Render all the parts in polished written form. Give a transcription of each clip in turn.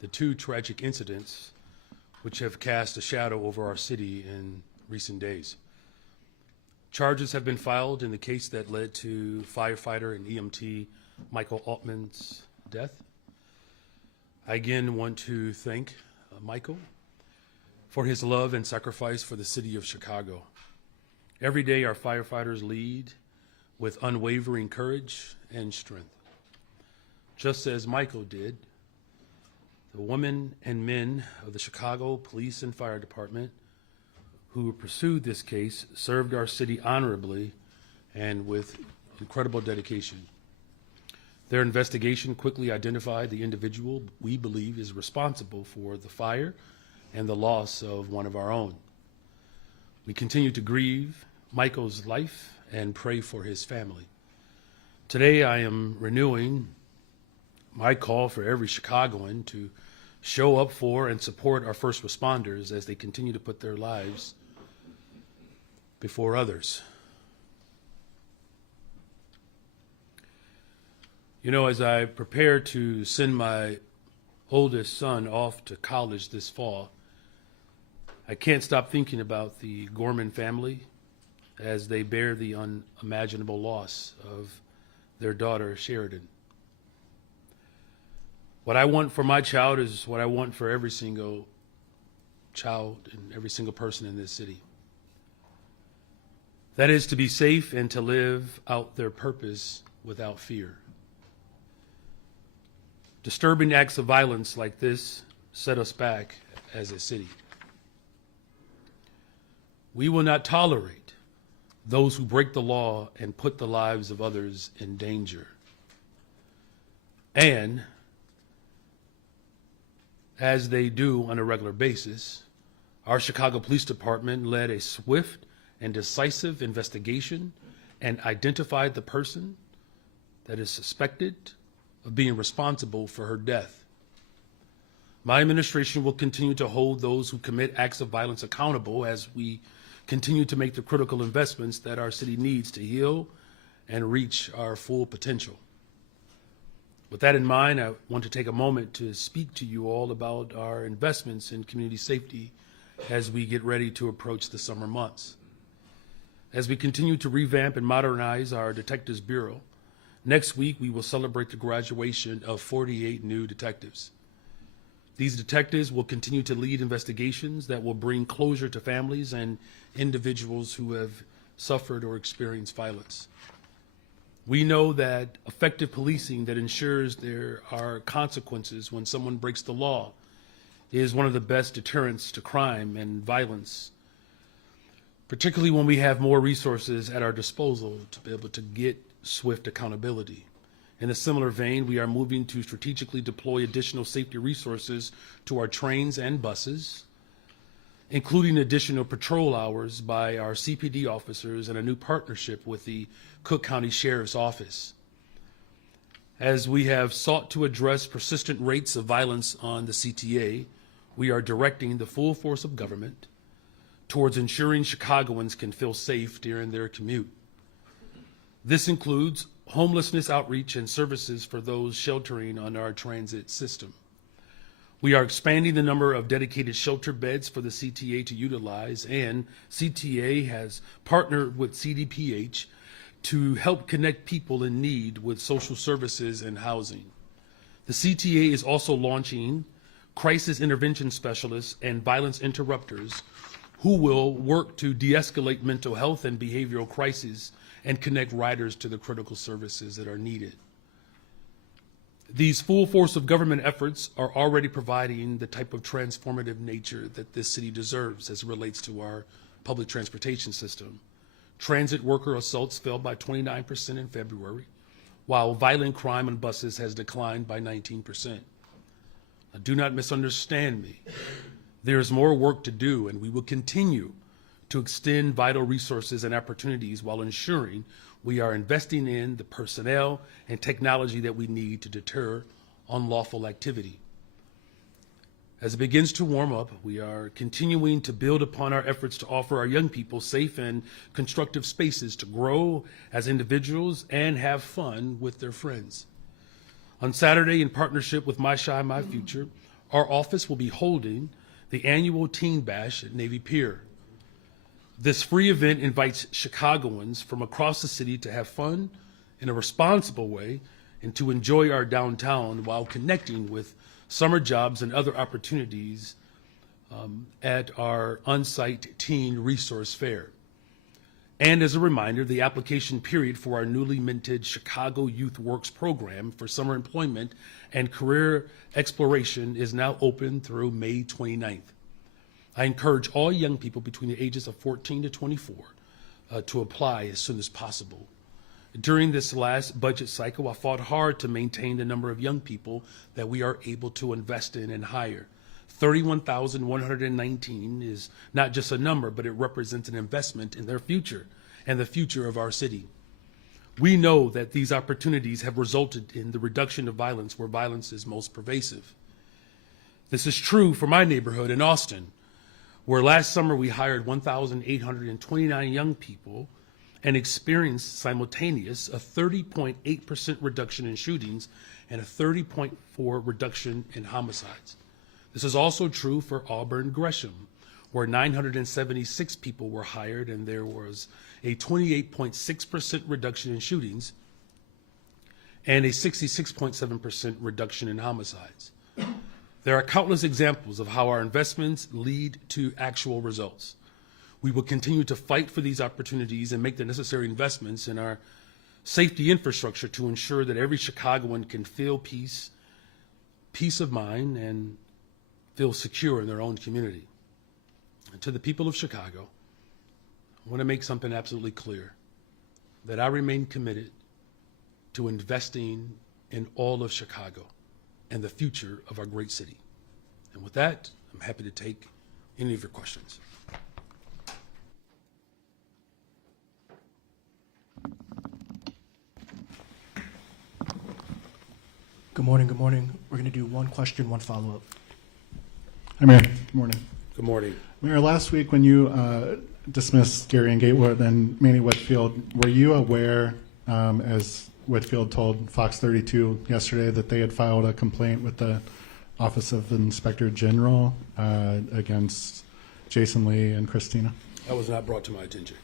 the two tragic incidents which have cast a shadow over our city in recent days. Charges have been filed in the case that led to firefighter and EMT Michael Altman's death. I again want to thank Michael for his love and sacrifice for the city of Chicago. Every day our firefighters lead with unwavering courage and strength. Just as Michael did, the women and men of the Chicago Police and Fire Department who pursued this case served our city honorably and with incredible dedication. Their investigation quickly identified the individual we believe is responsible for the fire and the loss of one of our own. We continue to grieve Michael's life and pray for his family. Today I am renewing my call for every Chicagoan to show up for and support our first responders as they continue to put their lives before others. You know, as I prepare to send my oldest son off to college this fall, I can't stop thinking about the Gorman family as they bear the unimaginable loss of their daughter, Sheridan. What I want for my child is what I want for every single child and every single person in this city. That is to be safe and to live out their purpose without fear. Disturbing acts of violence like this set us back as a city. We will not tolerate those who break the law and put the lives of others in danger. And as they do on a regular basis, our Chicago Police Department led a swift and decisive investigation and identified the person that is suspected of being responsible for her death. My administration will continue to hold those who commit acts of violence accountable as we continue to make the critical investments that our city needs to heal and reach our full potential. With that in mind, I want to take a moment to speak to you all about our investments in community safety as we get ready to approach the summer months. As we continue to revamp and modernize our Detectives Bureau, next week we will celebrate the graduation of 48 new detectives. These detectives will continue to lead investigations that will bring closure to families and individuals who have suffered or experienced violence. We know that effective policing that ensures there are consequences when someone breaks the law is one of the best deterrents to crime and violence, particularly when we have more resources at our disposal to be able to get swift accountability. In a similar vein, we are moving to strategically deploy additional safety resources to our trains and buses, including additional patrol hours by our CPD officers and a new partnership with the Cook County Sheriff's Office. As we have sought to address persistent rates of violence on the CTA, we are directing the full force of government towards ensuring Chicagoans can feel safe during their commute. This includes homelessness outreach and services for those sheltering on our transit system. We are expanding the number of dedicated shelter beds for the CTA to utilize, and CTA has partnered with CDPH to help connect people in need with social services and housing. The CTA is also launching crisis intervention specialists and violence interrupters who will work to de-escalate mental health and behavioral crises and connect riders to the critical services that are needed. These full force of government efforts are already providing the type of transformative nature that this city deserves as it relates to our public transportation system. Transit worker assaults fell by 29% in February, while violent crime on buses has declined by 19%. Now, do not misunderstand me. There is more work to do, and we will continue to extend vital resources and opportunities while ensuring we are investing in the personnel and technology that we need to deter unlawful activity. As it begins to warm up, we are continuing to build upon our efforts to offer our young people safe and constructive spaces to grow as individuals and have fun with their friends. On Saturday, in partnership with My Shy, My Future, our office will be holding the annual Teen Bash at Navy Pier. This free event invites Chicagoans from across the city to have fun in a responsible way and to enjoy our downtown while connecting with summer jobs and other opportunities at our on-site teen resource fair. And as a reminder, the application period for our newly minted Chicago Youth Works program for summer employment and career exploration is now open through May 29th. I encourage all young people between the ages of 14 to 24 to apply as soon as possible. During this last budget cycle, I fought hard to maintain the number of young people that we are able to invest in and hire. 31,119 is not just a number, but it represents an investment in their future and the future of our city. We know that these opportunities have resulted in the reduction of violence where violence is most pervasive. This is true for my neighborhood in Austin, where last summer we hired 1,829 young people and experienced simultaneous a 30.8% reduction in shootings and a 30.4% reduction in homicides. This is also true for Auburn Gresham, where 976 people were hired and there was a 28.6% reduction in shootings and a 66.7% reduction in homicides. There are countless examples of how our investments lead to actual results. We will continue to fight for these opportunities and make the necessary investments in our safety infrastructure to ensure that every Chicagoan can feel peace of mind, and feel secure in their own community. And to the people of Chicago, I want to make something absolutely clear, that I remain committed to investing in all of Chicago and the future of our great city. And with that, I'm happy to take any of your questions. Good morning. Good morning. We're going to do one question, one follow-up. Hi, Mayor. Good morning. Good morning. Mayor, last week when you dismissed Gary and Gatewood and Manny Whitfield, were you aware, as Whitfield told Fox 32 yesterday, that they had filed a complaint with the Office of Inspector General against Jason Lee and Christina? That was not brought to my attention.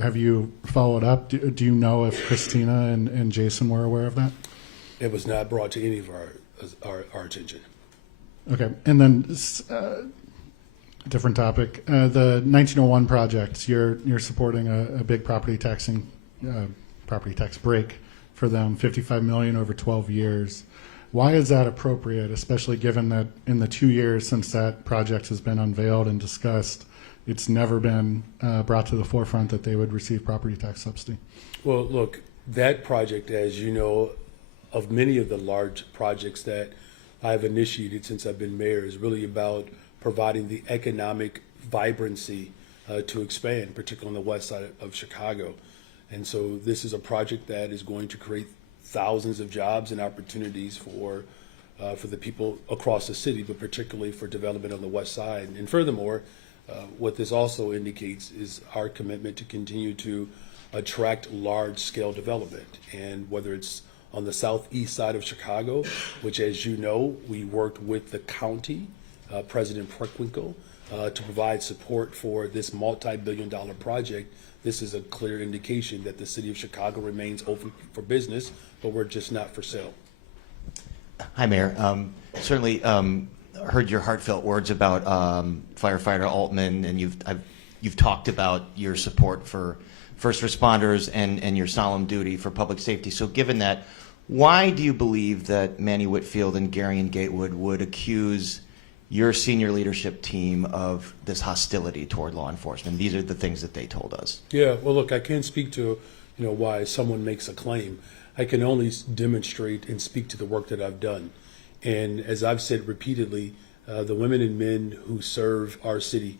Have you followed up? Do you know if Christina and Jason were aware of that? It was not brought to any of our attention. Okay, and then different topic. The 1901 project. You're supporting a big property tax break for them, $55 million over 12 years. Why is that appropriate, especially given that in the 2 years since that project has been unveiled and discussed, it's never been brought to the forefront that they would receive property tax subsidy? Well, look, that project, as you know, of many of the large projects that I've initiated since I've been mayor, is really about providing the economic vibrancy to expand, particularly on the west side of Chicago. And so this is a project that is going to create thousands of jobs and opportunities for the people across the city, but particularly for development on the west side. And furthermore, what this also indicates is our commitment to continue to attract large-scale development. And whether it's on the southeast side of Chicago, which, as you know, we worked with the county, President Preckwinkle, to provide support for this multi-billion-dollar project. This is a clear indication that the city of Chicago remains open for business, but we're just not for sale. Hi, Mayor. Certainly heard your heartfelt words about firefighter Altman, and you've talked about your support for first responders and your solemn duty for public safety. So given that, why do you believe that Manny Whitfield and Gary and Gatewood would accuse your senior leadership team of this hostility toward law enforcement? These are the things that they told us. Yeah, well, look, I can't speak to why someone makes a claim. I can only demonstrate and speak to the work that I've done. And as I've said repeatedly, the women and men who serve our city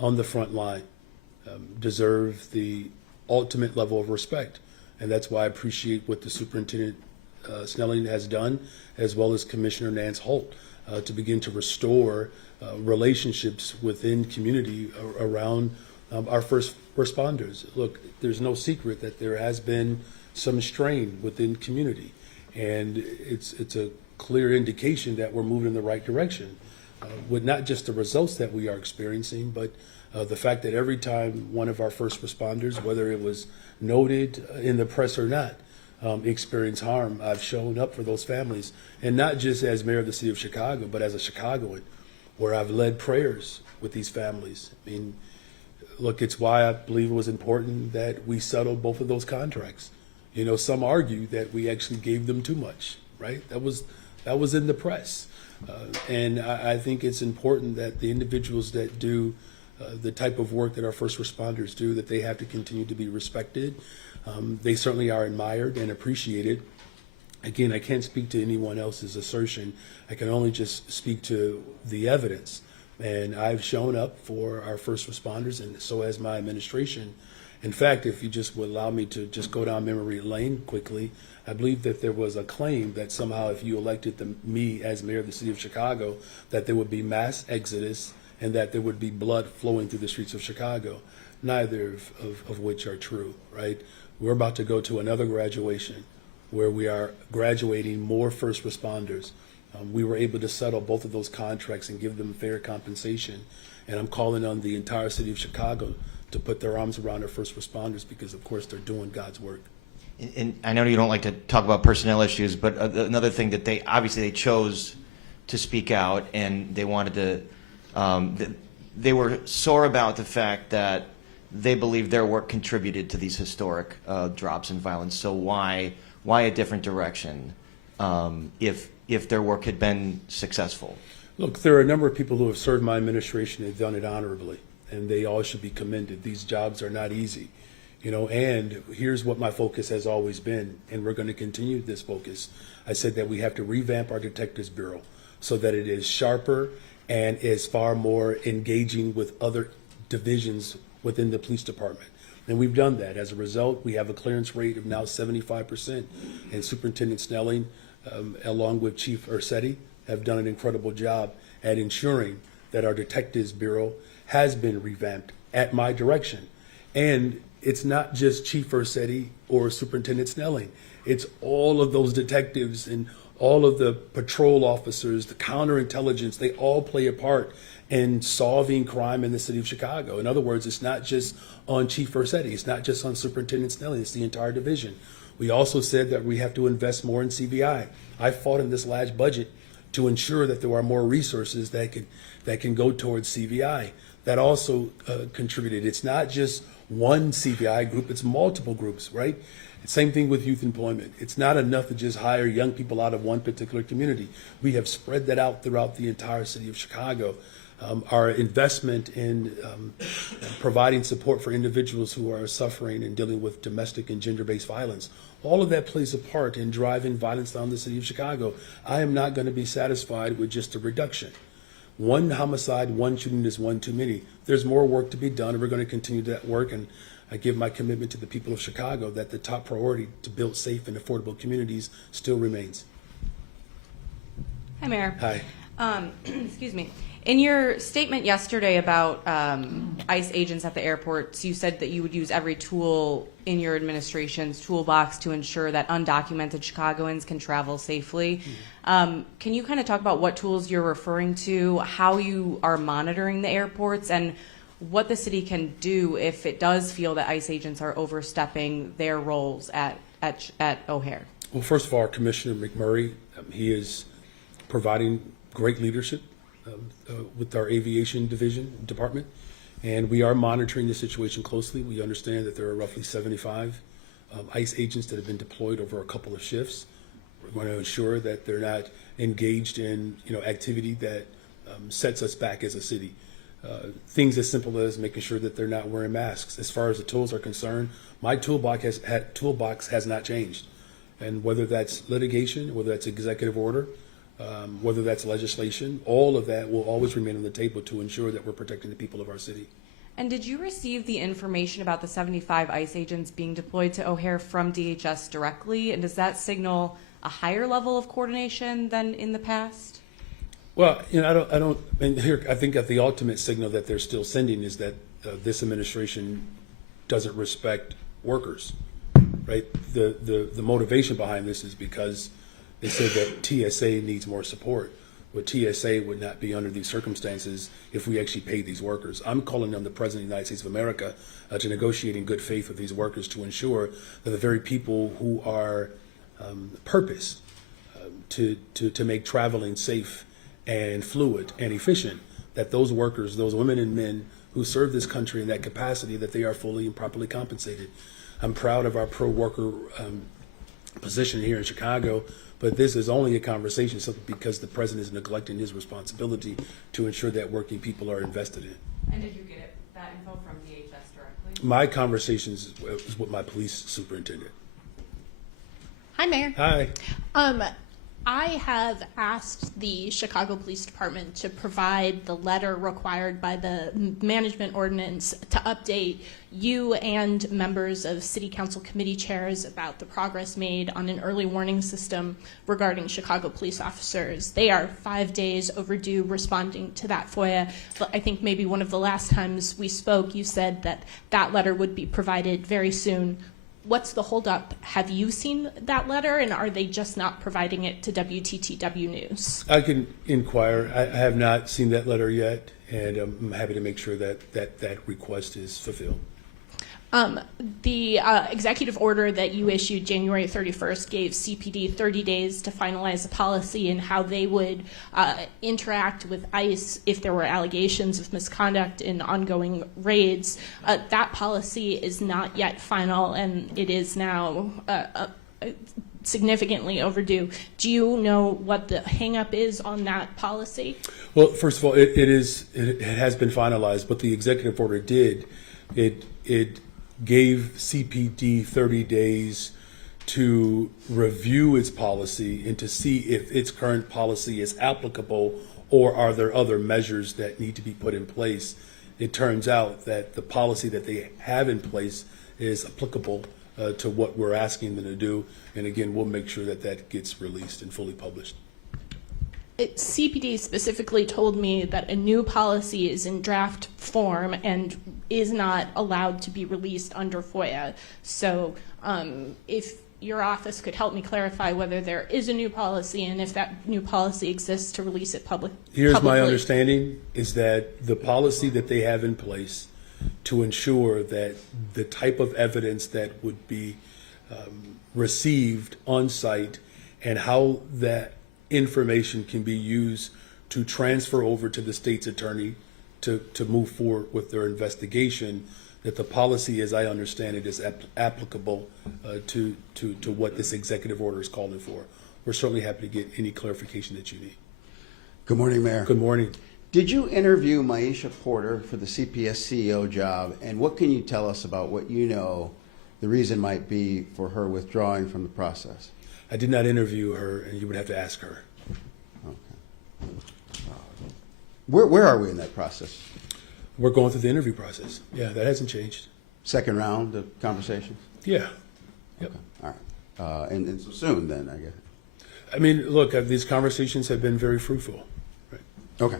on the front line deserve the ultimate level of respect. And that's why I appreciate what the Superintendent Snelling has done, as well as Commissioner Nance Holt, to begin to restore relationships within community around our first responders. Look, there's no secret that there has been some strain within community, and it's a clear indication that we're moving in the right direction, with not just the results that we are experiencing, but the fact that every time one of our first responders, whether it was noted in the press or not, experience harm, I've shown up for those families, and not just as mayor of the city of Chicago, but as a Chicagoan, where I've led prayers with these families. I mean, look, it's why I believe it was important that we settled both of those contracts. You know, some argue that we actually gave them too much, right? That was in the press. And I think it's important that the individuals that do the type of work that our first responders do, that they have to continue to be respected. They certainly are admired and appreciated. Again, I can't speak to anyone else's assertion. I can only just speak to the evidence. And I've shown up for our first responders, and so has my administration. In fact, if you just would allow me to just go down memory lane quickly, I believe that there was a claim that somehow if you elected me as mayor of the city of Chicago, that there would be mass exodus and that there would be blood flowing through the streets of Chicago, neither of which are true, right? We're about to go to another graduation where we are graduating more first responders. We were able to settle both of those contracts and give them fair compensation. And I'm calling on the entire city of Chicago to put their arms around our first responders because, of course, they're doing God's work. And I know you don't like to talk about personnel issues, but another thing that they chose to speak out, and they wanted to, they were sore about the fact that they believe their work contributed to these historic drops in violence. So why a different direction if their work had been successful? Look, there are a number of people who have served my administration and done it honorably, and they all should be commended. These jobs are not easy, you know, and here's what my focus has always been, and we're going to continue this focus. I said that we have to revamp our Detectives Bureau so that it is sharper and is far more engaging with other divisions within the police department. And we've done that. As a result, we have a clearance rate of now 75%, and Superintendent Snelling, along with Chief Ursetti, have done an incredible job at ensuring that our Detectives Bureau has been revamped at my direction. And it's not just Chief Ursetti or Superintendent Snelling. It's all of those detectives and all of the patrol officers, the counterintelligence, they all play a part in solving crime in the city of Chicago. In other words, it's not just on Chief Ursetti, it's not just on Superintendent Snelling, it's the entire division. We also said that we have to invest more in CVI. I fought in this last budget to ensure that there are more resources that can go towards CVI. That also contributed. It's not just one CVI group, it's multiple groups, right? Same thing with youth employment. It's not enough to just hire young people out of one particular community. We have spread that out throughout the entire city of Chicago. Our investment in providing support for individuals who are suffering and dealing with domestic and gender-based violence, all of that plays a part in driving violence down the city of Chicago. I am not going to be satisfied with just a reduction. One homicide, one shooting is one too many. There's more work to be done, and we're going to continue that work. And I give my commitment to the people of Chicago that the top priority to build safe and affordable communities still remains. Hi, Mayor. Hi. Excuse me. In your statement yesterday about ICE agents at the airports, you said that you would use every tool in your administration's toolbox to ensure that undocumented Chicagoans can travel safely. Can you kind of talk about what tools you're referring to, how you are monitoring the airports, and what the city can do if it does feel that ICE agents are overstepping their roles at O'Hare? Well, first of all, Commissioner McMurray, he is providing great leadership with our aviation department, and we are monitoring the situation closely. We understand that there are roughly 75 ICE agents that have been deployed over a couple of shifts. We're going to ensure that they're not engaged in activity that sets us back as a city. Things as simple as making sure that they're not wearing masks. As far as the tools are concerned, my toolbox has not changed, and whether that's litigation, whether that's executive order, whether that's legislation, all of that will always remain on the table to ensure that we're protecting the people of our city. And did you receive the information about the 75 ICE agents being deployed to O'Hare from DHS directly? And does that signal a higher level of coordination than in the past? Well, I don't. And here, I think that the ultimate signal that they're still sending is that this administration doesn't respect workers, right? The motivation behind this is because They said that TSA needs more support. Well, TSA would not be under these circumstances if we actually paid these workers. I'm calling on the President of the United States of America to negotiate in good faith with these workers to ensure that the very people who are purpose to make traveling safe and fluid and efficient, that those workers, those women and men who serve this country in that capacity, that they are fully and properly compensated. I'm proud of our pro-worker position here in Chicago, but this is only a conversation simply because the president is neglecting his responsibility to ensure that working people are invested in. And did you get that info from DHS directly? My conversations is with my police superintendent. Hi, Mayor. Hi. I have asked the Chicago Police Department to provide the letter required by the management ordinance to update you and members of City Council committee chairs about the progress made on an early warning system regarding Chicago police officers. They are 5 days overdue responding to that FOIA. But I think maybe one of the last times we spoke, you said that that letter would be provided very soon. What's the holdup? Have you seen that letter, and are they just not providing it to WTTW News? I can inquire. I have not seen that letter yet, and I'm happy to make sure that request is fulfilled. The executive order that you issued January 31st gave CPD 30 days to finalize a policy and how they would interact with ICE if there were allegations of misconduct in ongoing raids. That policy is not yet final, and it is now significantly overdue. Do you know what the hang-up is on that policy? Well, first of all, it has been finalized. What the executive order did, it gave CPD 30 days to review its policy and to see if its current policy is applicable, or are there other measures that need to be put in place. It turns out that the policy that they have in place is applicable to what we're asking them to do. And again, we'll make sure that that gets released and fully published. CPD specifically told me that a new policy is in draft form and is not allowed to be released under FOIA. So if your office could help me clarify whether there is a new policy and if that new policy exists to release it publicly. Here's my understanding, is that the policy that they have in place to ensure that the type of evidence that would be received on site and how that information can be used to transfer over to the state's attorney to move forward with their investigation, that the policy, as I understand it, is applicable to what this executive order is calling for. We're certainly happy to get any clarification that you need. Good morning, Mayor. Good morning. Did you interview Maisha Porter for the CPS CEO job, and what can you tell us about what you know the reason might be for her withdrawing from the process? I did not interview her, and you would have to ask her. Okay. Where are we in that process? We're going through the interview process. Yeah, that hasn't changed. Second round of conversations? Yeah. Yep. All right. And so soon then, I guess. I mean, look, these conversations have been very fruitful. Right. Okay.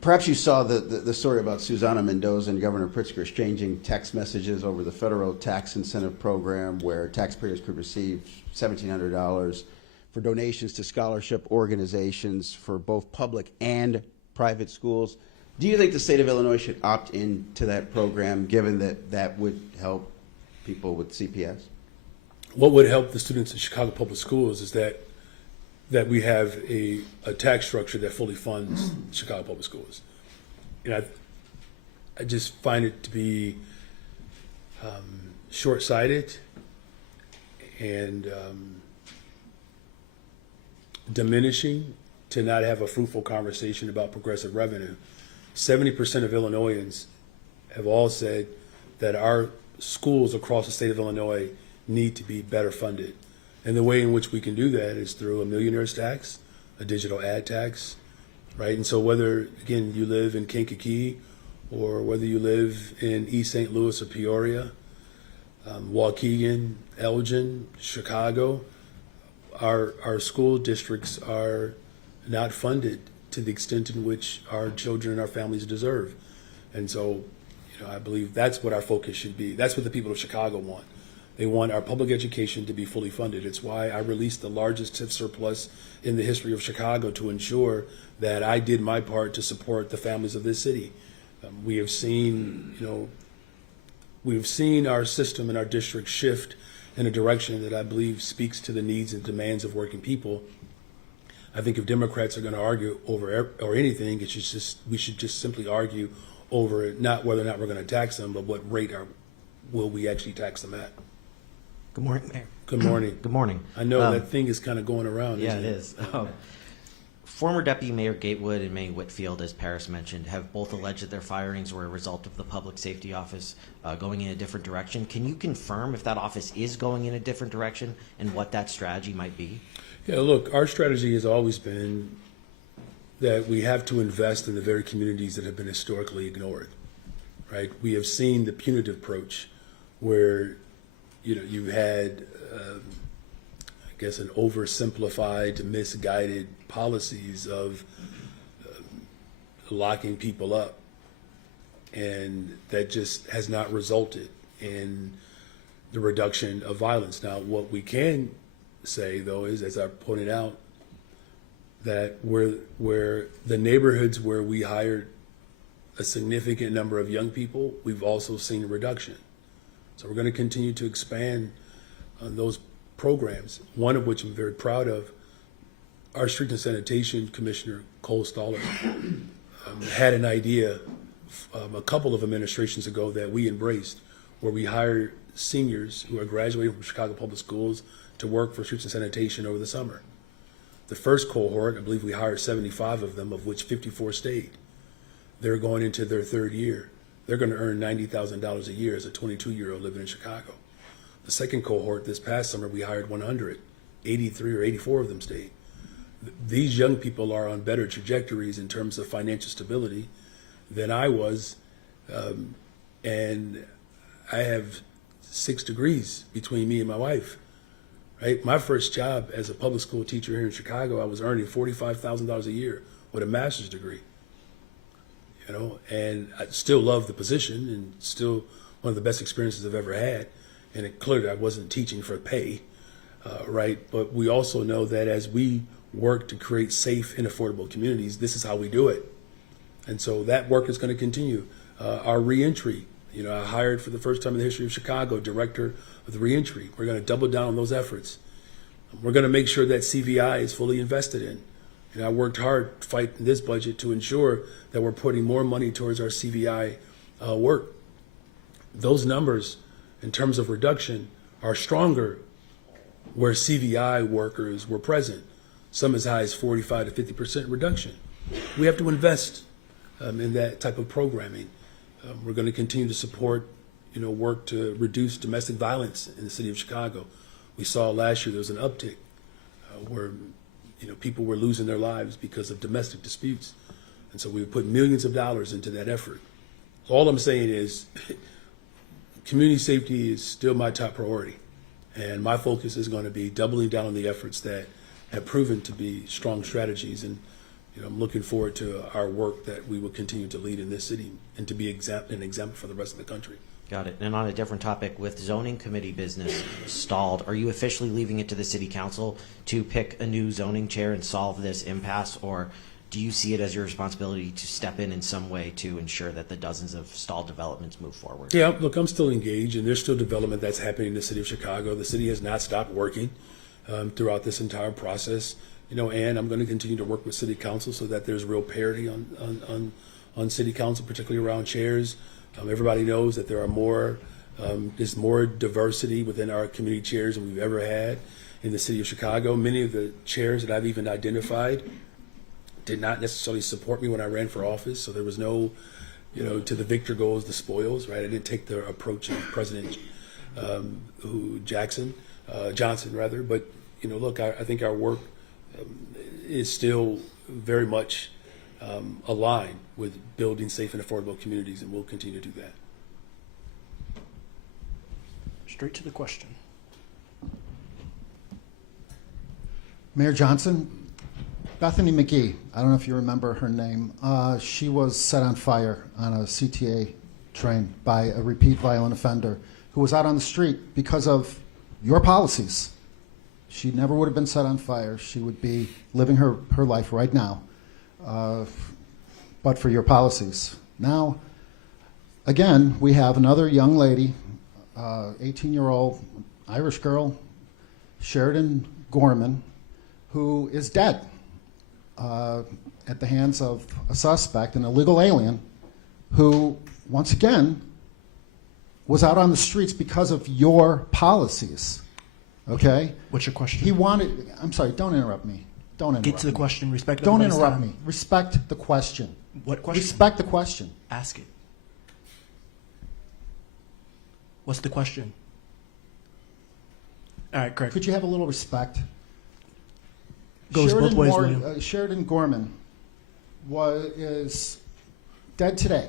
Perhaps you saw the story about Susana Mendoza and Governor Pritzker exchanging text messages over the federal tax incentive program where taxpayers could receive $1,700 for donations to scholarship organizations for both public and private schools. Do you think the state of Illinois should opt into that program, given that that would help people with CPS? What would help the students in Chicago Public Schools is that we have a tax structure that fully funds Chicago Public Schools. And I just find it to be short-sighted and diminishing to not have a fruitful conversation about progressive revenue. 70% of Illinoisans have all said that our schools across the state of Illinois need to be better funded. And the way in which we can do that is through a millionaire's tax, a digital ad tax, right? And so whether, again, you live in Kankakee or whether you live in East St. Louis or Peoria, Waukegan, Elgin, Chicago, our school districts are not funded to the extent in which our children and our families deserve. And so, I believe that's what our focus should be. That's what the people of Chicago want. They want our public education to be fully funded. It's why I released the largest TIF surplus in the history of Chicago to ensure that I did my part to support the families of this city. We have seen, we've seen our system and our district shift in a direction that I believe speaks to the needs and demands of working people. I think if Democrats are going to argue over or anything, we should just simply argue over not whether or not we're going to tax them, but what rate will we actually tax them at. Good morning, Mayor. Good morning. Good morning. I know that thing is kind of going around. Yeah, isn't it is. Former Deputy Mayor Gatewood and May Whitfield, as Paris mentioned, have both alleged that their firings were a result of the Public Safety Office going in a different direction. Can you confirm if that office is going in a different direction and what that strategy might be? Yeah, look, our strategy has always been that we have to invest in the very communities that have been historically ignored, right? We have seen the punitive approach where, you had, I guess, an oversimplified, misguided policies of locking people up. And that just has not resulted in the reduction of violence. Now, what we can say, though, is, as I pointed out, that where the neighborhoods where we hired a significant number of young people, we've also seen a reduction. So we're going to continue to expand on those programs, one of which I'm very proud of. Our Street and Sanitation Commissioner, Cole Stoller, had an idea a couple of administrations ago that we embraced, where we hired seniors who are graduating from Chicago Public Schools to work for Streets and Sanitation over the summer. The first cohort, I believe we hired 75 of them, of which 54 stayed. They're going into their third year. They're going to earn $90,000 a year as a 22-year-old living in Chicago. The second cohort this past summer, we hired 100. 83 or 84 of them stayed. These young people are on better trajectories in terms of financial stability than I was, and I have 6 degrees between me and my wife. Right? My first job as a public school teacher here in Chicago, I was earning $45,000 a year with a master's degree. And I still love the position and still one of the best experiences I've ever had. And clearly I wasn't teaching for pay, right? But we also know that as we work to create safe and affordable communities, this is how we do it. And so that work is going to continue. Our reentry, I hired for the first time in the history of Chicago, director of the reentry. We're going to double down on those efforts. We're going to make sure that CVI is fully invested in. I worked hard to fight in this budget to ensure that we're putting more money towards our CVI work. Those numbers, in terms of reduction, are stronger where CVI workers were present. Some as high as 45 to 50% reduction. We have to invest in that type of programming. We're going to continue to support, work to reduce domestic violence in the city of Chicago. We saw last year there was an uptick where, people were losing their lives because of domestic disputes. And so we put millions of dollars into that effort. All I'm saying is community safety is still my top priority. And my focus is going to be doubling down on the efforts that have proven to be strong strategies. And I'm looking forward to our work that we will continue to lead in this city and to be an example for the rest of the country. Got it. And on a different topic, with zoning committee business stalled, are you officially leaving it to the city council to pick a new zoning chair and solve this impasse, or do you see it as your responsibility to step in some way to ensure that the dozens of stalled developments move forward? Yeah, look, I'm still engaged, and there's still development that's happening in the city of Chicago. The city has not stopped working throughout this entire process. And I'm going to continue to work with city council so that there's real parity on city council, particularly around chairs. Everybody knows that there's more diversity within our community chairs than we've ever had in the city of Chicago. Many of the chairs that I've even identified did not necessarily support me when I ran for office. So there was no, to the victor goes the spoils, right? I didn't take the approach of President Johnson. But, look, I think our work is still very much aligned with building safe and affordable communities, and we'll continue to do that. Straight to the question. Mayor Johnson, Bethany McGee, I don't know if you remember her name. She was set on fire on a CTA train by a repeat violent offender who was out on the street because of your policies. She never would have been set on fire. She would be living her life right now, but for your policies. Now, again, we have another young lady, 18-year-old Irish girl, Sheridan Gorman, who is dead at the hands of a suspect, an illegal alien, who, once again, was out on the streets because of your policies. Okay? What's your question? He wanted, I'm sorry, don't interrupt me. Don't interrupt Get to the me. question. Respect Don't everybody's interrupt time. me. Respect the question. What question? Respect the question. Ask it. What's the question? All right, Craig. Could you have a little respect? Goes both ways, William. Sheridan Gorman is dead today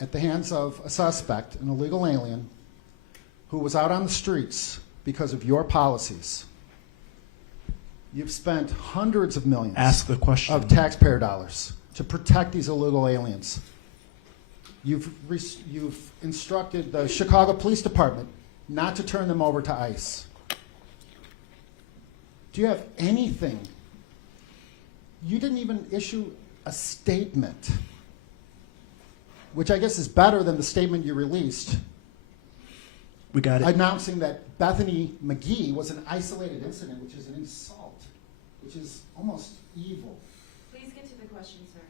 at the hands of a suspect, an illegal alien, who was out on the streets because of your policies. You've spent hundreds of millions Ask the question. of taxpayer dollars to protect these illegal aliens. You've instructed the Chicago Police Department not to turn them over to ICE. Do you have anything? You didn't even issue a statement, which I guess is better than the statement you released, We got it. announcing that Bethany McGee was an isolated incident, which is an insult, which is almost evil. Please get to the question, sir.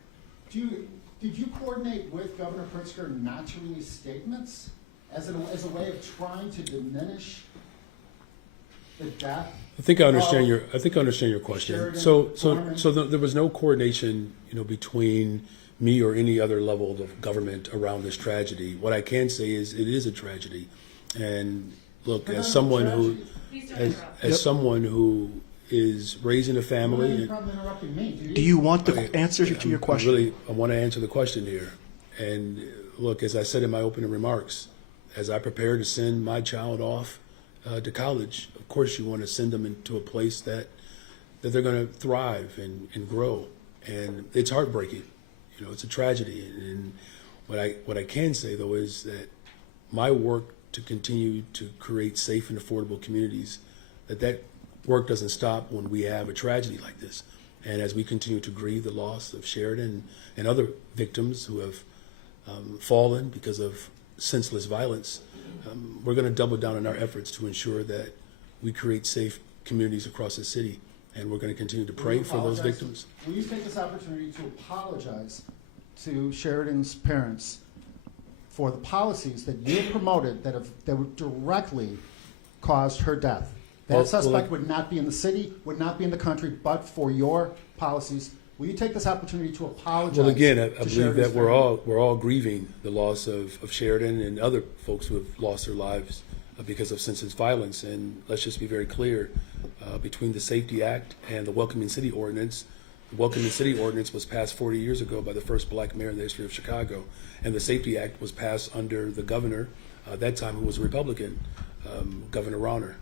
Did you coordinate with Governor Pritzker not to release statements as a way of trying to diminish the death? I think I understand your question. Sheridan So Gorman. there was no coordination, between me or any other level of government around this tragedy. What I can say is it is a tragedy, and look, as someone who, as someone who is raising a You don't have family. any problem interrupting me, do you? Do you want the answer to your question? I want to answer the question here. And look, as I said in my opening remarks, as I prepare to send my child off to college, of course you want to send them into a place that they're going to thrive and grow. And it's heartbreaking. It's a tragedy. And what I can say, though, is that my work to continue to create safe and affordable communities, that work doesn't stop when we have a tragedy like this. And as we continue to grieve the loss of Sheridan and other victims who have fallen because of senseless violence, we're going to double down on our efforts to ensure that we create safe communities across the city. And we're going to continue to pray for those victims. Will you take this opportunity to apologize to Sheridan's parents for the policies that you promoted that would directly caused her death? That suspect would not be in the city, would not be in the country, but for your policies. Will you take this opportunity to apologize? Well, again, I to believe Sheridan's that we're family? all grieving the loss of Sheridan and other folks who have lost their lives because of senseless violence. And let's just be very clear, between the Safety Act and the Welcoming City Ordinance. The Welcoming City Ordinance was passed 40 years ago by the first black mayor in the history of Chicago. And the Safety Act was passed under the governor, at that time, who was a Republican, Governor Rauner.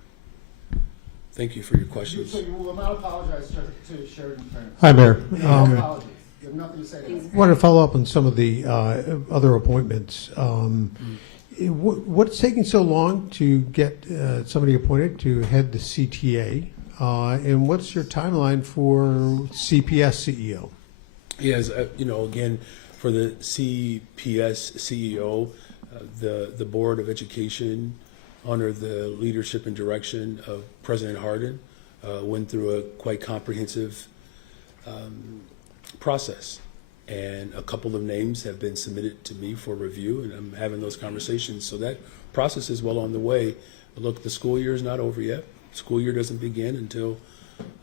Thank you for your questions. So you will not apologize to Sheridan's parents? Hi, Mayor. No apologies. You have nothing to say to them. I want to follow up on some of the other appointments. What's taking so long to get somebody appointed to head the CTA? And what's your timeline for CPS CEO? Yes, again, for the CPS CEO, the Board of Education, under the leadership and direction of President Hardin, went through a quite comprehensive process. And a couple of names have been submitted to me for review, and I'm having those conversations. So that process is well on the way. But look, the school year is not over yet. School year doesn't begin until,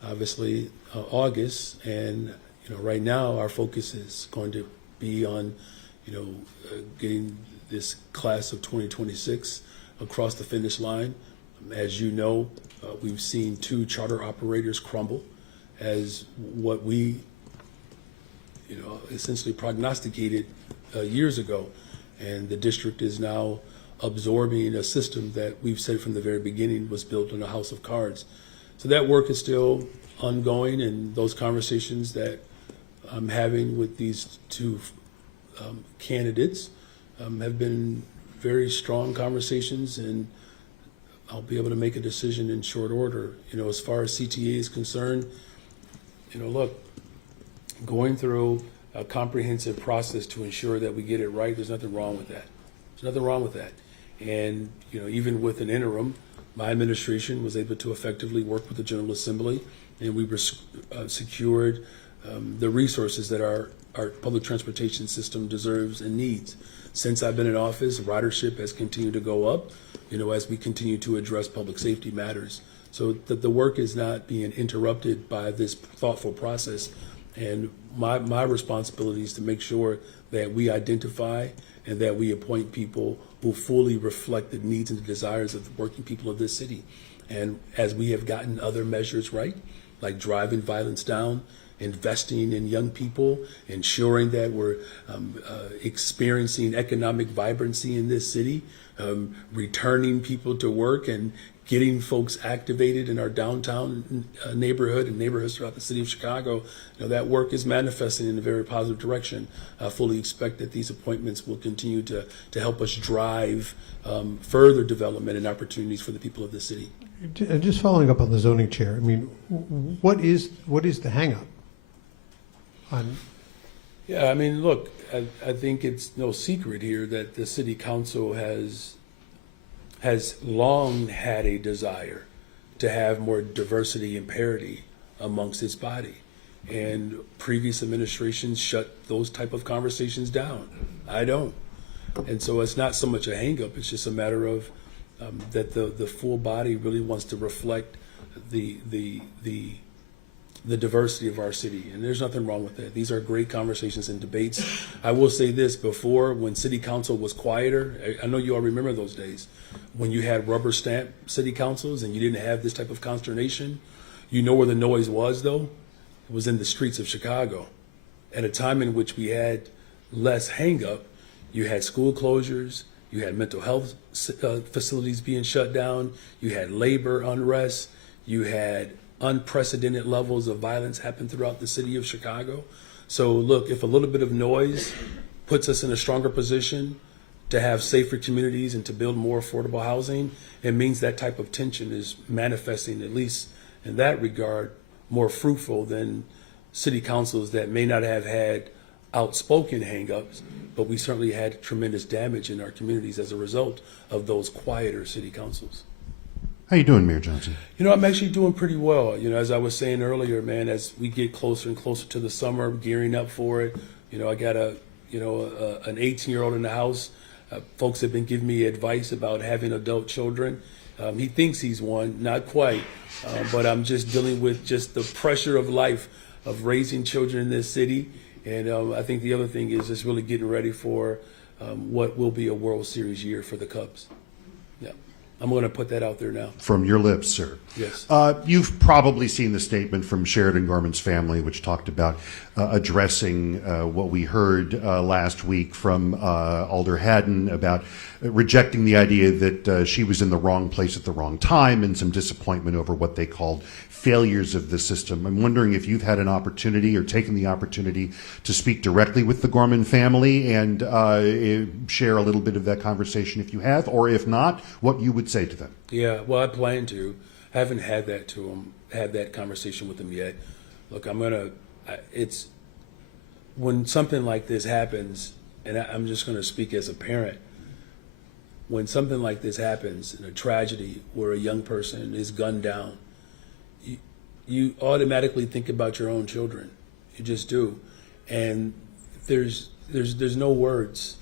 obviously, August. And, right now our focus is going to be on, getting this class of 2026 across the finish line. As you know, we've seen 2 charter operators crumble as what we essentially prognosticated years ago. And the district is now absorbing a system that we've said from the very beginning was built on a house of cards. So that work is still ongoing, and those conversations that I'm having with these 2 candidates have been very strong conversations, and I'll be able to make a decision in short order. You know, as far as CTA is concerned, you know, look, going through a comprehensive process to ensure that we get it right, there's nothing wrong with that. There's nothing wrong with that. And, you know, even with an interim, my administration was able to effectively work with the General Assembly, and we secured the resources that our public transportation system deserves and needs. Since I've been in office, ridership has continued to go up, you know, as we continue to address public safety matters. So that the work is not being interrupted by this thoughtful process. And my responsibility is to make sure that we identify and that we appoint people who fully reflect the needs and the desires of the working people of this city. And as we have gotten other measures right, like driving violence down, investing in young people, ensuring that we're experiencing economic vibrancy in this city, returning people to work and getting folks activated in our downtown neighborhood and neighborhoods throughout the city of Chicago, you know, that work is manifesting in a very positive direction. I fully expect that these appointments will continue to help us drive further development and opportunities for the people of the city. And just following up on the zoning chair, I mean, what is the hangup? Yeah, I mean, look, I think it's no secret here that the city council has long had a desire to have more diversity and parity amongst its body. And previous administrations shut those type of conversations down. I don't. And so it's not so much a hang-up, it's just a matter of that the full body really wants to reflect the diversity of our city, and there's nothing wrong with that. These are great conversations and debates. I will say this, before, when city council was quieter, I know you all remember those days, when you had rubber stamp city councils and you didn't have this type of consternation. You know where the noise was, though? It was in the streets of Chicago. At a time in which we had less hang-up, you had school closures, you had mental health facilities being shut down, you had labor unrest, you had unprecedented levels of violence happen throughout the city of Chicago. So look, if a little bit of noise puts us in a stronger position to have safer communities and to build more affordable housing, it means that type of tension is manifesting, at least in that regard, more fruitful than city councils that may not have had outspoken hang-ups, but we certainly had tremendous damage in our communities as a result of those quieter city councils. How you doing, Mayor Johnson? You know, I'm actually doing pretty well. You know, as I was saying earlier, man, as we get closer and closer to the summer, gearing up for it, you know, I got an 18-year-old in the house. Folks have been giving me advice about having adult children. He thinks he's one, not quite, but I'm just dealing with just the pressure of life of raising children in this city. And I think the other thing is just really getting ready for what will be a World Series year for the Cubs. Yeah, I'm going to put that out there now. From your lips, sir. Yes. You've probably seen the statement from Sheridan Gorman's family, which talked about addressing what we heard last week from Alder Haddon about rejecting the idea that she was in the wrong place at the wrong time, and some disappointment over what they called failures of the system. I'm wondering if you've had an opportunity or taken the opportunity to speak directly with the Gorman family and share a little bit of that conversation if you have, or if not, what you would say to them. Yeah, well, I plan to. I haven't had that conversation with them yet. Look, it's when something like this happens, and I'm just going to speak as a parent. When something like this happens, in a tragedy where a young person is gunned down, you automatically think about your own children. You just do. And there's no words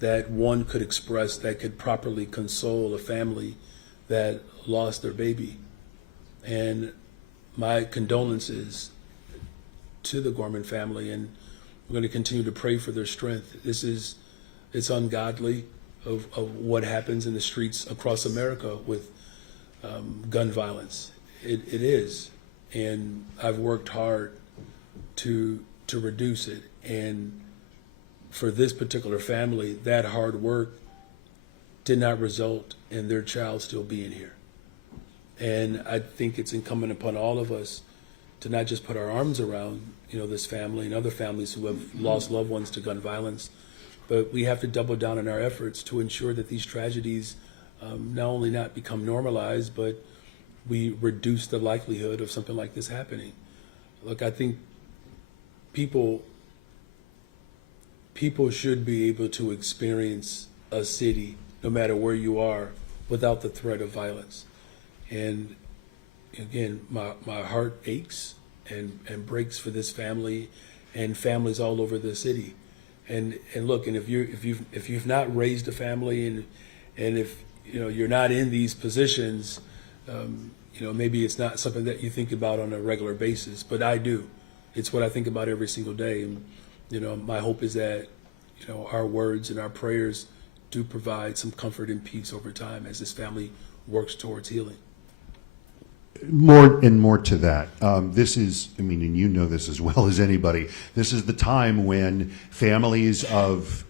that one could express that could properly console a family that lost their baby. And my condolences to the Gorman family, and we're going to continue to pray for their strength. It's ungodly of what happens in the streets across America with gun violence. It is. And I've worked hard to reduce it. And for this particular family, that hard work did not result in their child still being here. And I think it's incumbent upon all of us to not just put our arms around, this family and other families who have lost loved ones to gun violence, but we have to double down on our efforts to ensure that these tragedies not only not become normalized, but we reduce the likelihood of something like this happening. Look, I think people should be able to experience a city, no matter where you are, without the threat of violence. And again, my heart aches and breaks for this family and families all over the city. And look, and if you've not raised a family and if you're not in these positions, maybe it's not something that you think about on a regular basis, but I do. It's what I think about every single day. And my hope is that our words and our prayers do provide some comfort and peace over time as this family works towards healing. More and more to that. This is, and you know this as well as anybody, this is the time when families of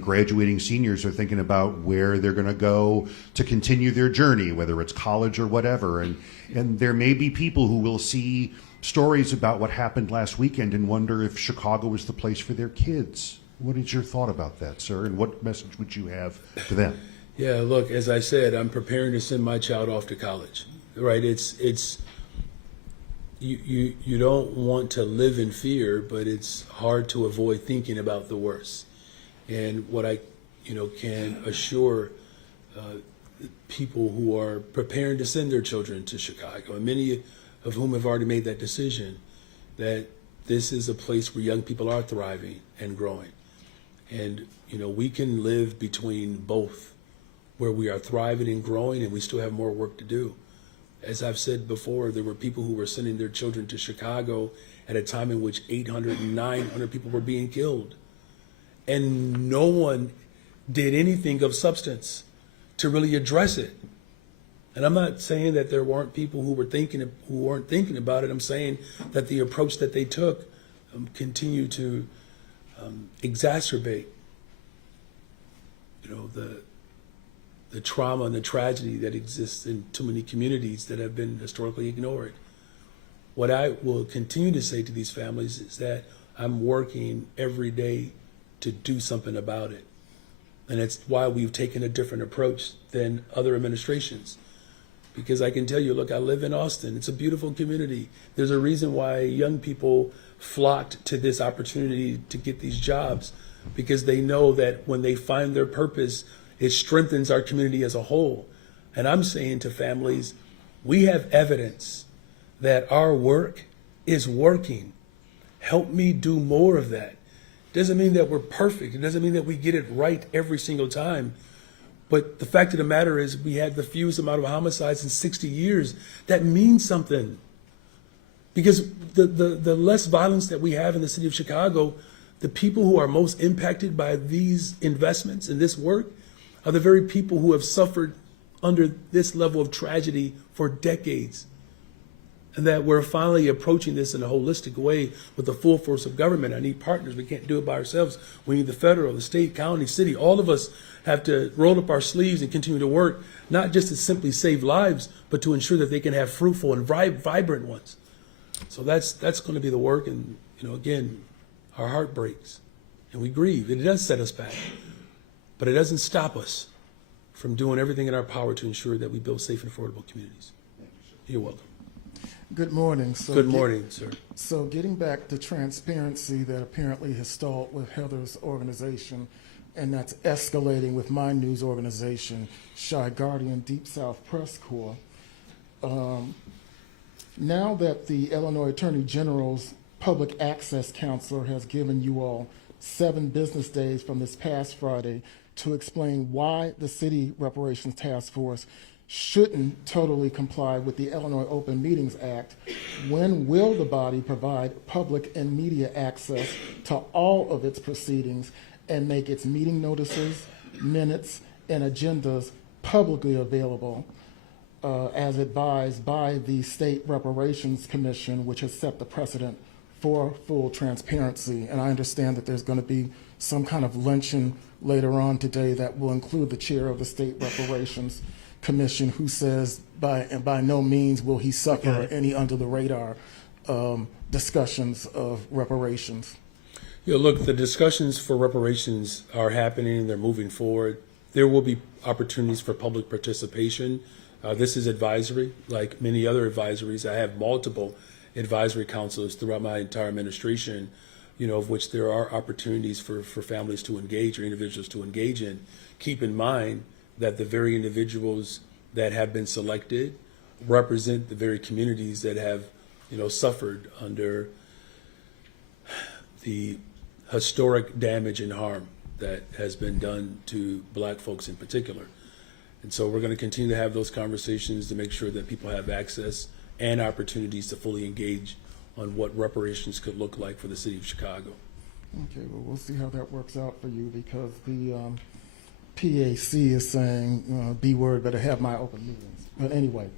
graduating seniors are thinking about where they're going to go to continue their journey, whether it's college or whatever. And there may be people who will see stories about what happened last weekend and wonder if Chicago is the place for their kids. What is your thought about that, sir? And what message would you have to them? Yeah, look, as I said, I'm preparing to send my child off to college. Right, it's you don't want to live in fear, but it's hard to avoid thinking about the worst. And what I can assure people who are preparing to send their children to Chicago, and many of whom have already made that decision, that this is a place where young people are thriving and growing. And we can live between both, where we are thriving and growing, and we still have more work to do. As I've said before, there were people who were sending their children to Chicago at a time in which 800 and 900 people were being killed. And no one did anything of substance to really address it. And I'm not saying that there weren't people who weren't thinking about it. I'm saying that the approach that they took continued to exacerbate the trauma and the tragedy that exists in too many communities that have been historically ignored. What I will continue to say to these families is that I'm working every day to do something about it. And it's why we've taken a different approach than other administrations. Because I can tell you, look, I live in Austin. It's a beautiful community. There's a reason why young people flocked to this opportunity to get these jobs, because they know that when they find their purpose, it strengthens our community as a whole. And I'm saying to families, we have evidence that our work is working. Help me do more of that. Doesn't mean that we're perfect. It doesn't mean that we get it right every single time. But the fact of the matter is we had the fewest amount of homicides in 60 years. That means something. Because the less violence that we have in the city of Chicago, the people who are most impacted by these investments and this work are the very people who have suffered under this level of tragedy for decades. And that we're finally approaching this in a holistic way with the full force of government. I need partners. We can't do it by ourselves. We need the federal, the state, county, city. All of us have to roll up our sleeves and continue to work, not just to simply save lives, but to ensure that they can have fruitful and vibrant ones. So that's going to be the work. And, again, our heart breaks and we grieve. It does set us back. But it doesn't stop us from doing everything in our power to ensure that we build safe and affordable communities. You're welcome. Good morning. Good morning, sir. So getting back to transparency that apparently has stalled with Heather's organization, and that's escalating with my news organization, Chi Guardian Deep South Press Corps. Now that the Illinois Attorney General's Public Access Counselor has given you all 7 business days from this past Friday to explain why the City Reparations Task Force shouldn't totally comply with the Illinois Open Meetings Act, when will the body provide public and media access to all of its proceedings and make its meeting notices, minutes, and agendas publicly available, as advised by the State Reparations Commission, which has set the precedent for full transparency? And I understand that there's going to be some kind of luncheon later on today that will include the chair of the State Reparations Commission, who says by no means will he suffer any under the radar discussions of reparations. Yeah, look, the discussions for reparations are happening. They're moving forward. There will be opportunities for public participation. This is advisory, like many other advisories. I have multiple advisory councils throughout my entire administration, of which there are opportunities for families to engage or individuals to engage in. Keep in mind that the very individuals that have been selected represent the very communities that have, suffered under the historic damage and harm that has been done to black folks in particular. And so we're going to continue to have those conversations to make sure that people have access and opportunities to fully engage on what reparations could look like for the city of Chicago. Okay, well, we'll see how that works out for you, because the PAC is saying, B word, better have my open meetings. But anyway,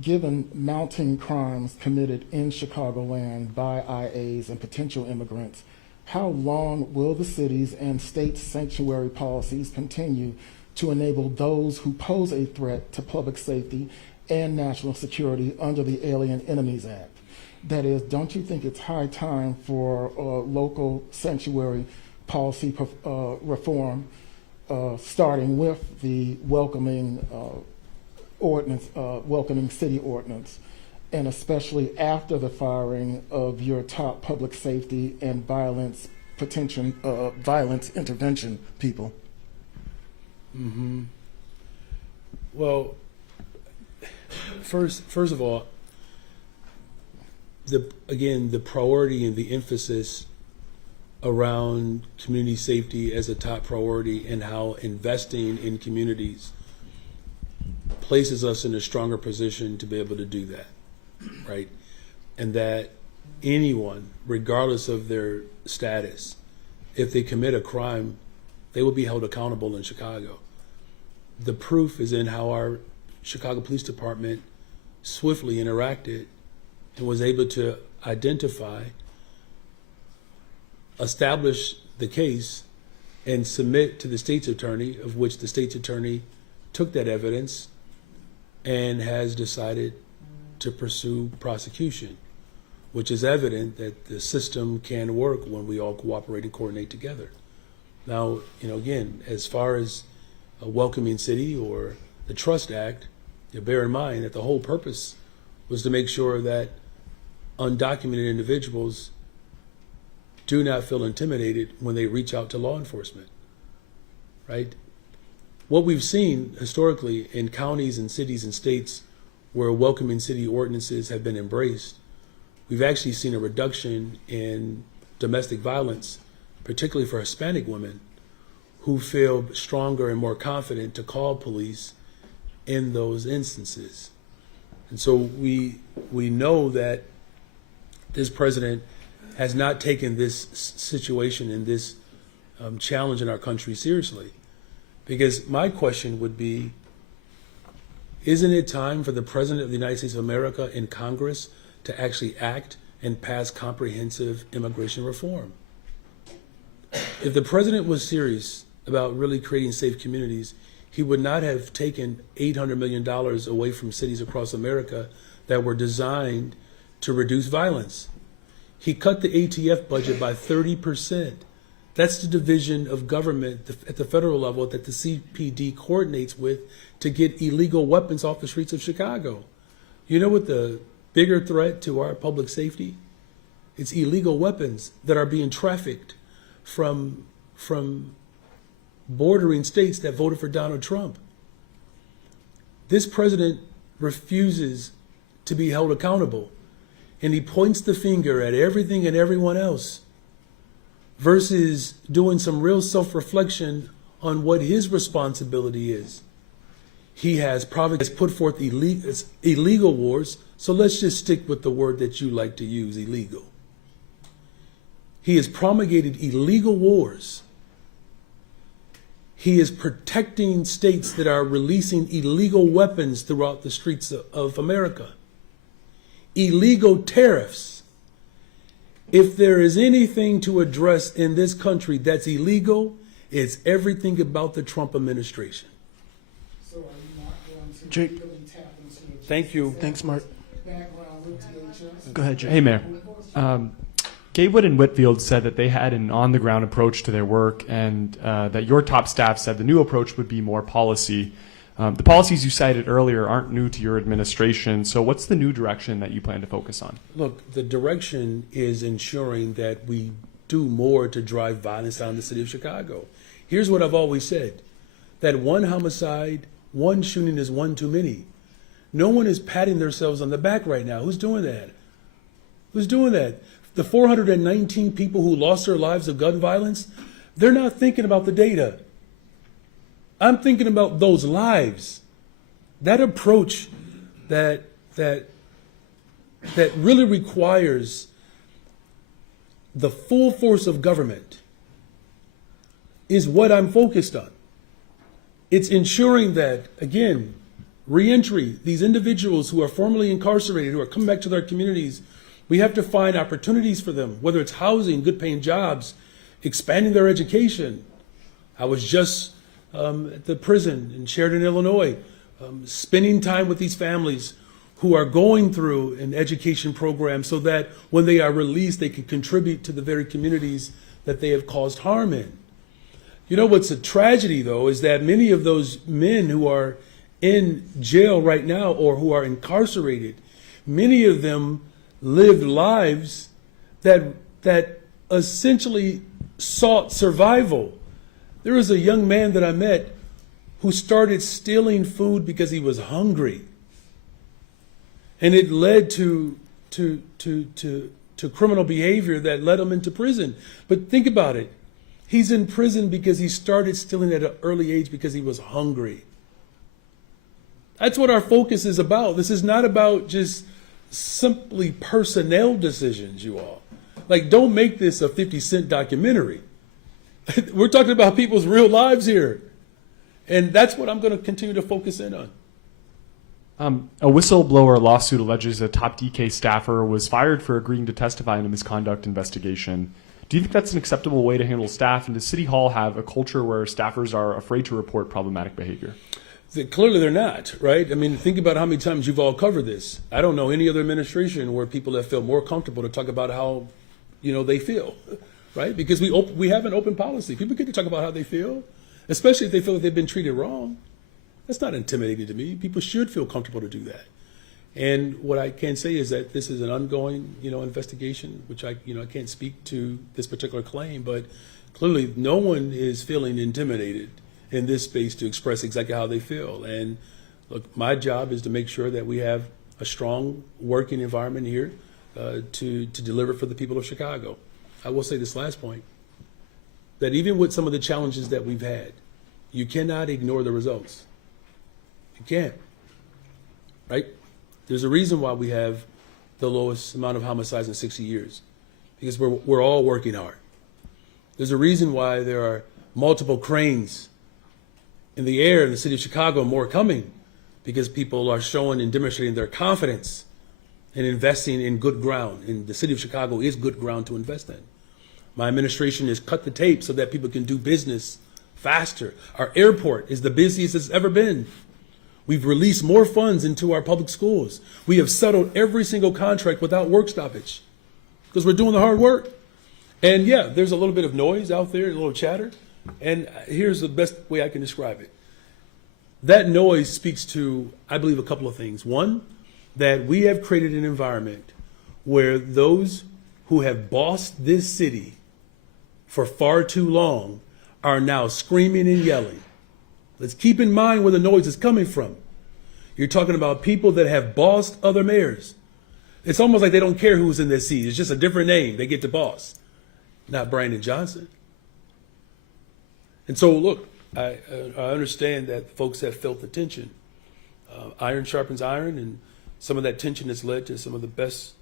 given mounting crimes committed in Chicagoland by IAs and potential immigrants, how long will the city's and state's sanctuary policies continue to enable those who pose a threat to public safety and national security under the Alien Enemies Act? That is, don't you think it's high time for local sanctuary policy reform, starting with the welcoming welcoming city ordinance, and especially after the firing of your top public safety and violence intervention people? Mm-hmm. Well, first of all, the priority and the emphasis around community safety as a top priority, and how investing in communities places us in a stronger position to be able to do that, right? And that anyone, regardless of their status, if they commit a crime, they will be held accountable in Chicago. The proof is in how our Chicago Police Department swiftly interacted and was able to identify, establish the case, and submit to the state's attorney, of which the state's attorney took that evidence and has decided to pursue prosecution, which is evident that the system can work when we all cooperate and coordinate together. Now, again, as far as a welcoming city or the Trust Act, bear in mind that the whole purpose was to make sure that undocumented individuals do not feel intimidated when they reach out to law enforcement, right? What we've seen historically in counties and cities and states where welcoming city ordinances have been embraced, we've actually seen a reduction in domestic violence, particularly for Hispanic women, who feel stronger and more confident to call police in those instances. And so we know that this president has not taken this situation and this challenge in our country seriously. Because my question would be, isn't it time for the President of the United States of America and Congress to actually act and pass comprehensive immigration reform? If the president was serious about really creating safe communities, he would not have taken $800 million away from cities across America that were designed to reduce violence. He cut the ATF budget by 30%. That's the division of government at the federal level that the CPD coordinates with to get illegal weapons off the streets of Chicago. You know what the bigger threat to our public safety? It's illegal weapons that are being trafficked from bordering states that voted for Donald Trump. This president refuses to be held accountable, and he points the finger at everything and everyone else versus doing some real self-reflection on what his responsibility is. He has put forth illegal wars, so let's just stick with the word that you like to use, illegal. He has promulgated illegal wars. He is protecting states that are releasing illegal weapons throughout the streets of America. Illegal tariffs. If there is anything to address in this country that's illegal, it's everything about the Trump administration. So are you not going to Jake. really tap into Thank you. Thanks, Mark. background with DHS? Go ahead, Jay. Hey, Mayor. Gatewood and Whitfield said that they had an on-the-ground approach to their work, and that your top staff said the new approach would be more policy. The policies you cited earlier aren't new to your administration, so what's the new direction that you plan to focus on? Look, the direction is ensuring that we do more to drive violence out in the city of Chicago. Here's what I've always said, that one homicide, one shooting is one too many. No one is patting themselves on the back right now. Who's doing that? Who's doing that? The 419 people who lost their lives of gun violence, they're not thinking about the data. I'm thinking about those lives. That approach that really requires the full force of government is what I'm focused on. It's ensuring that, again, reentry, these individuals who are formerly incarcerated, who are coming back to their communities, we have to find opportunities for them, whether it's housing, good paying jobs, expanding their education. I was just at the prison in Sheridan, Illinois, spending time with these families who are going through an education program so that when they are released, they can contribute to the very communities that they have caused harm in. You know what's a tragedy, though, is that many of those men who are in jail right now or who are incarcerated, many of them lived lives that essentially sought survival. There was a young man that I met who started stealing food because he was hungry. And it led to criminal behavior that led him into prison. But think about it. He's in prison because he started stealing at an early age because he was hungry. That's what our focus is about. This is not about just simply personnel decisions, you all. Like, don't make this a 50 Cent documentary. We're talking about people's real lives here. And that's what I'm going to continue to focus in on. A whistleblower lawsuit alleges a top DK staffer was fired for agreeing to testify in a misconduct investigation. Do you think that's an acceptable way to handle staff? And does City Hall have a culture where staffers are afraid to report problematic behavior? Clearly they're not, right? I mean, think about how many times you've all covered this. I don't know any other administration where people have felt more comfortable to talk about how, they feel, right? Because we have an open policy. People get to talk about how they feel, especially if they feel that they've been treated wrong. That's not intimidating to me. People should feel comfortable to do that. And what I can say is that this is an ongoing, investigation, which I can't speak to this particular claim, but clearly no one is feeling intimidated in this space to express exactly how they feel. And look, my job is to make sure that we have a strong working environment here to deliver for the people of Chicago. I will say this last point, that even with some of the challenges that we've had, you cannot ignore the results. You can't, right? There's a reason why we have the lowest amount of homicides in 60 years, because we're all working hard. There's a reason why there are multiple cranes in the air in the city of Chicago, more coming, because people are showing and demonstrating their confidence in investing in good ground. And the city of Chicago is good ground to invest in. My administration has cut the tape so that people can do business faster. Our airport is the busiest it's ever been. We've released more funds into our public schools. We have settled every single contract without work stoppage because we're doing the hard work. And yeah, there's a little bit of noise out there, a little chatter. And here's the best way I can describe it. That noise speaks to, I believe, a couple of things. One, that we have created an environment where those who have bossed this city for far too long are now screaming and yelling. Let's keep in mind where the noise is coming from. You're talking about people that have bossed other mayors. It's almost like they don't care who's in their seat. It's just a different name. They get to boss. Not Brandon Johnson. And so, look, I understand that folks have felt the tension. Iron sharpens iron, and some of that tension has led to some of the best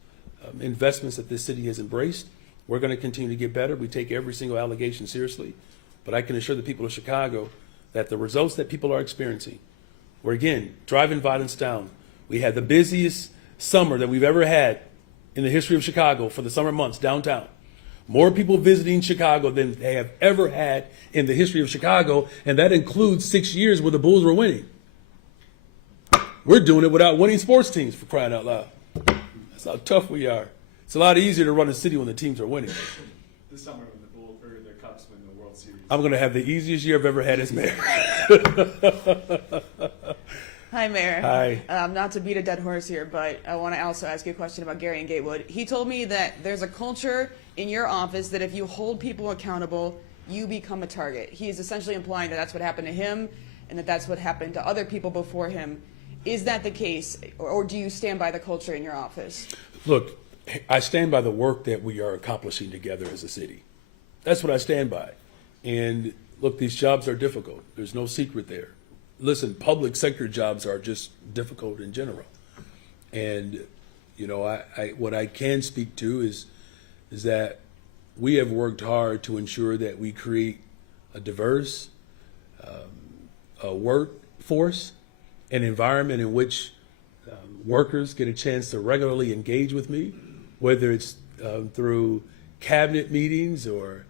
investments that this city has embraced. We're going to continue to get better. We take every single allegation seriously. But I can assure the people of Chicago that the results that people are experiencing, we're again driving violence down. We had the busiest summer that we've ever had in the history of Chicago for the summer months downtown. More people visiting Chicago than they have ever had in the history of Chicago, and that includes 6 years where the Bulls were winning. We're doing it without winning sports teams, for crying out loud. That's how tough we are. It's a lot easier to run a city when the teams are winning. This summer when the Cubs win the World Series. I'm going to have the easiest year I've ever had as mayor. Hi, Mayor. Hi. Not to beat a dead horse here, but I want to also ask you a question about Gary and Gatewood. He told me that there's a culture in your office that if you hold people accountable, you become a target. He is essentially implying that that's what happened to him and that that's what happened to other people before him. Is that the case, or do you stand by the culture in your office? Look, I stand by the work that we are accomplishing together as a city. That's what I stand by. And look, these jobs are difficult. There's no secret there. Listen, public sector jobs are just difficult in general. And, you know, I what I can speak to is that we have worked hard to ensure that we create a diverse workforce, an environment in which workers get a chance to regularly engage with me, whether it's through cabinet meetings or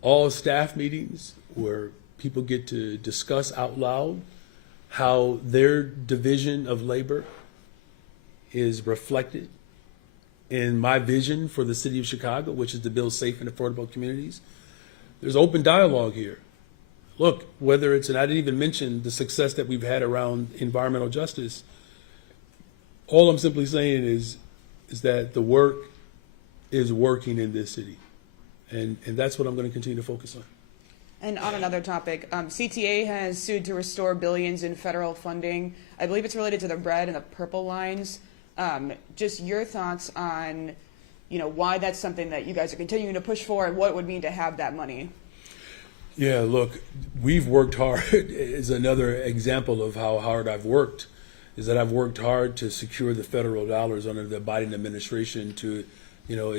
all staff meetings where people get to discuss out loud how their division of labor is reflected in my vision for the city of Chicago, which is to build safe and affordable communities. There's open dialogue here. Look, whether it's, and I didn't even mention the success that we've had around environmental justice. All I'm simply saying is that the work is working in this city. And that's what I'm going to continue to focus on. And on another topic, CTA has sued to restore billions in federal funding. I believe it's related to the red and the purple lines. Just your thoughts on, you know, why that's something that you guys are continuing to push for and what it would mean to have that money. Yeah, look, we've worked hard. Is another example of how hard I've worked, is that I've worked hard to secure the federal dollars under the Biden administration to, you know,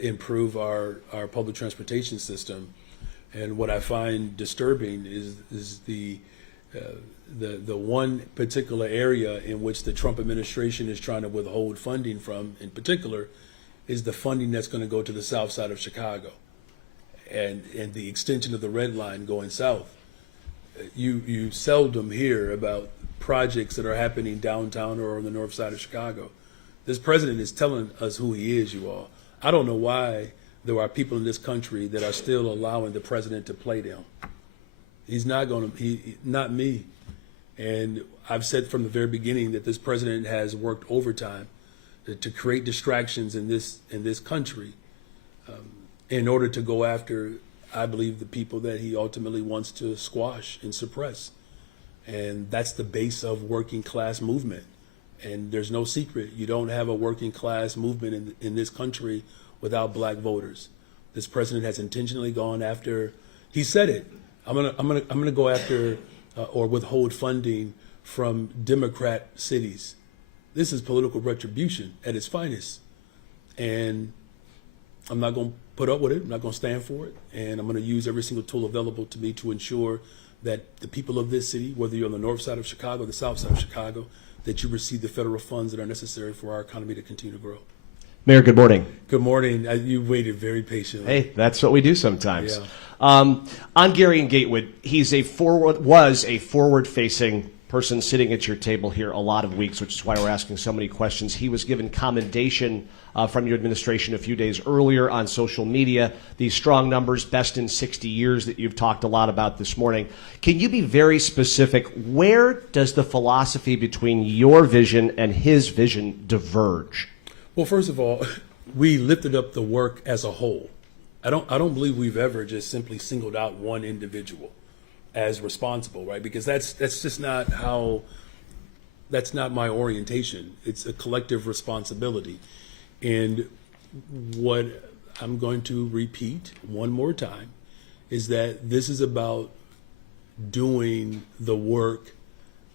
improve our public transportation system. And what I find disturbing is the one particular area in which the Trump administration is trying to withhold funding from, in particular, is the funding that's going to go to the south side of Chicago and the extension of the red line going south. You seldom hear about projects that are happening downtown or on the north side of Chicago. This president is telling us who he is, you all. I don't know why there are people in this country that are still allowing the president to play them. He's not going to, not me. And I've said from the very beginning that this president has worked overtime to create distractions in this country in order to go after, I believe, the people that he ultimately wants to squash and suppress. And that's the base of working class movement. And there's no secret, you don't have a working class movement in this country without black voters. This president has intentionally gone after, he said it, I'm gonna go after or withhold funding from Democrat cities. This is political retribution at its finest. And I'm not gonna put up with it, I'm not gonna stand for it, and I'm gonna use every single tool available to me to ensure that the people of this city, whether you're on the north side of Chicago or the south side of Chicago, that you receive the federal funds that are necessary for our economy to continue to grow. Mayor, good morning. Good morning. You waited very patiently. Hey, that's what we do sometimes. Yeah. On Gary and Gatewood, was a forward-facing person sitting at your table here a lot of weeks, which is why we're asking so many questions. He was given commendation from your administration a few days earlier on social media. These strong numbers, best in 60 years that you've talked a lot about this morning. Can you be very specific? Where does the philosophy between your vision and his vision diverge? Well, first of all, we lifted up the work as a whole. I don't believe we've ever just simply singled out one individual as responsible, right? Because that's just not how, that's not my orientation. It's a collective responsibility. And what I'm going to repeat one more time is that this is about doing the work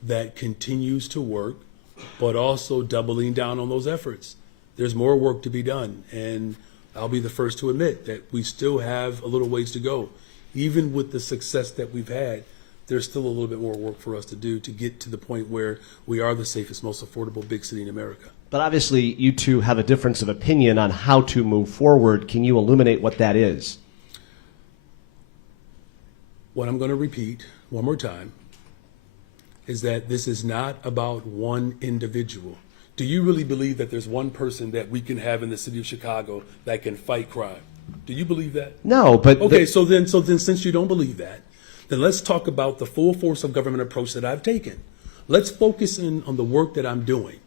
that continues to work, but also doubling down on those efforts. There's more work to be done, and I'll be the first to admit that we still have a little ways to go. Even with the success that we've had, there's still a little bit more work for us to do to get to the point where we are the safest, most affordable big city in America. But obviously, you two have a difference of opinion on how to move forward. Can you illuminate what that is? What I'm going to repeat one more time is that this is not about one individual. do you really believe that there's one person that we can have in the city of Chicago that can fight crime? Do you believe that? No, but Okay, so then since you don't believe that, then let's talk about the full force of government approach that I've taken. Let's focus in on the work that I'm doing.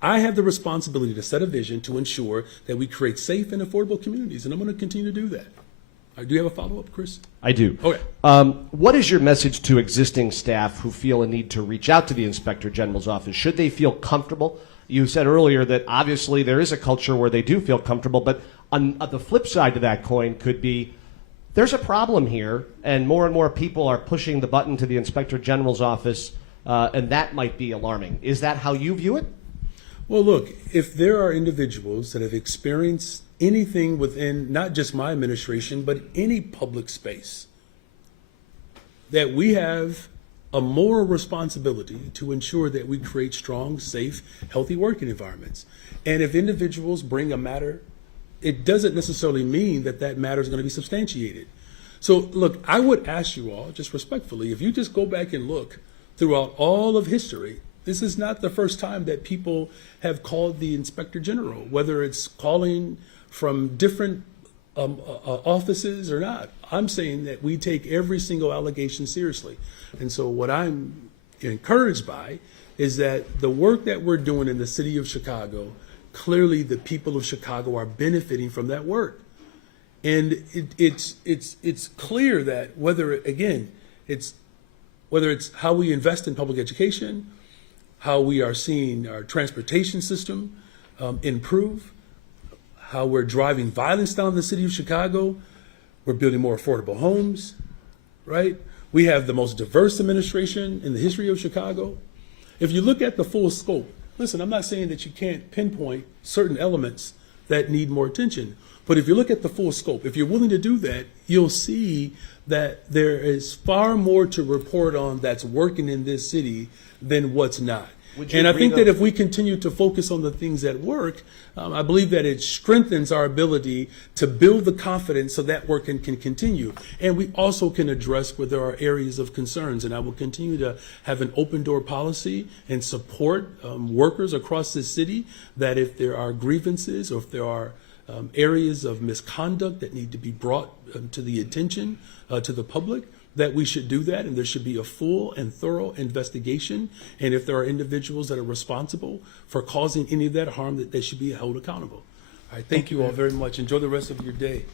I have the responsibility to set a vision to ensure that we create safe and affordable communities, and I'm going to continue to do that. Do you have a follow-up, Chris? I do. Okay. What is your message to existing staff who feel a need to reach out to the Inspector General's office? Should they feel comfortable? You said earlier that obviously there is a culture where they do feel comfortable, but on the flip side to that coin could be there's a problem here, and more people are pushing the button to the Inspector General's office, and that might be alarming. Is that how you view it? Well, look, if there are individuals that have experienced anything within not just my administration, but any public space, that we have a moral responsibility to ensure that we create strong, safe, healthy working environments. And if individuals bring a matter, it doesn't necessarily mean that that matter is going to be substantiated. So, look, I would ask you all, just respectfully, if you just go back and look throughout all of history, this is not the first time that people have called the Inspector General, whether it's calling from different offices or not. I'm saying that we take every single allegation seriously. And so what I'm encouraged by is that the work that we're doing in the city of Chicago, clearly the people of Chicago are benefiting from that work. And it's clear that whether it's how we invest in public education, how we are seeing our transportation system improve, how we're driving violence down in the city of Chicago, we're building more affordable homes, right? We have the most diverse administration in the history of Chicago. If you look at the full scope, listen, I'm not saying that you can't pinpoint certain elements that need more attention, but if you look at the full scope, if you're willing to do that, you'll see that there is far more to report on that's working in this city than what's not. And I think that if we continue to focus on the things that work, I believe that it strengthens our ability to build the confidence so that work can continue. And we also can address where there are areas of concerns. And I will continue to have an open door policy and support workers across this city that if there are grievances or if there are areas of misconduct that need to be brought to the attention to the public, that we should do that, and there should be a full and thorough investigation. And if there are individuals that are responsible for causing any of that harm, that they should be held accountable. All right, thank you all very much. Enjoy the rest of your day.